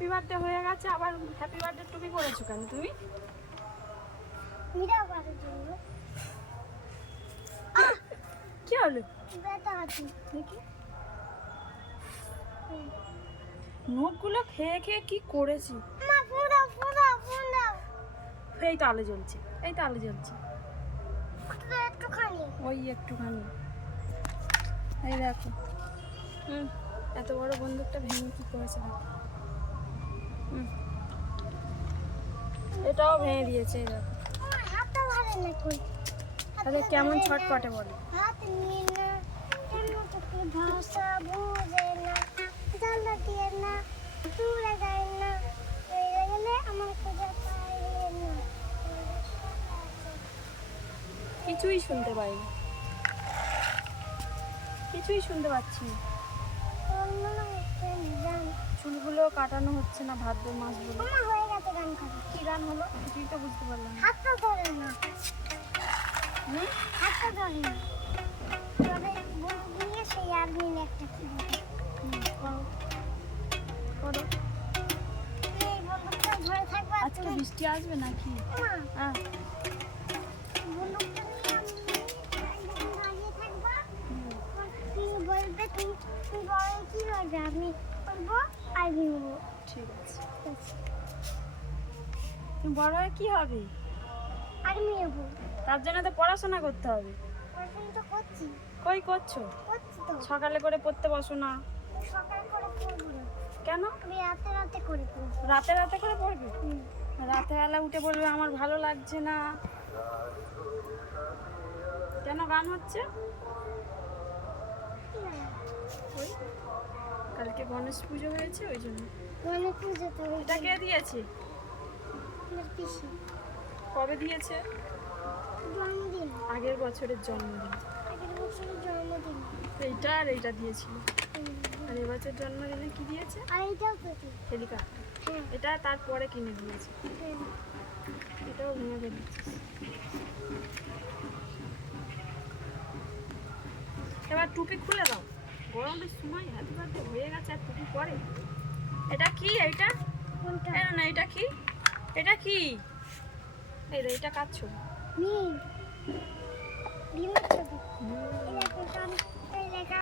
Happy birthday হয়ে গেছে আবার হ্যাপি বার্থডে টুপি করেছ কেন তুমি? কি হলো? দেখি। নখগুলো খেয়ে খেয়ে কি করেছি? এই তো আলো জ্বলছে এই তো আলো জ্বলছে। ওই একটুখানি। এই দেখো। হুম এত বড় বন্দুকটা ভেঙে কি করেছে দেখো। এটাও ভেঙে দিয়েছে তাহলে কেমন ছটপটে বলে। না। ভাষা বুঝে না দিয়ে না তুলে যায় না। গেলে আমার খুঁজে না। কিছুই শুনতে পাইনি। কিছুই শুনতে পাচ্ছি না। চুলগুলো কাটানো হচ্ছে না ভাদ্র মাসগুলো হয়ে গেছে গান কি গান হলো? কিছুই তো বুঝতে পারলাম হাতটা ধরে না। হুম? হাতটা ধরে না। তবে বন্ধু সেই আর্মির একটা কি করো। আজকে বৃষ্টি আসবে নাকি? হ্যাঁ বলবে তুমি কি হবে আমি বলব আর্মি হব ঠিক আছে। তুমি বড় হয়ে কি হবে? আর্মি হব তার জন্য তো পড়াশোনা করতে হবে। পড়াশোনা তো করছি। কই করছ? করছি তো। সকালে করে পড়তে বসো না। আমি করে পড়ব না। কেন? আমি রাতে রাতে করে পড়ব। রাতে রাতে করে পড়বে। রাতে বেলা উঠে বলবে আমার ভালো লাগছে না। কেন গান হচ্ছে ওই কালকে গণেশ পুজো হয়েছে ওই জন্য। মনে পুজো তো এটা কে দিয়েছে? কবে দিয়েছে? জন্মদিন। আগের বছরের জন্মদিন। আগের বছরের জন্মদিন। এইটা আর এইটা দিয়েছিল। আর এবছর জন্মদিনে কি দিয়েছে? আর এইটাও তো হেলিকপ্টার হ্যাঁ। এটা তারপরে কিনে দিয়েছে। হ্যাঁ। এটাও ভেঙে ফেলেছিস এবার টুপি খুলে দাও। গরমের সময় এত বাদে হয়ে গেছে আর টুপি পরে। এটা কি এইটা? কোনটা? না এটা কি? এটা কি? এই রে এটা কাজ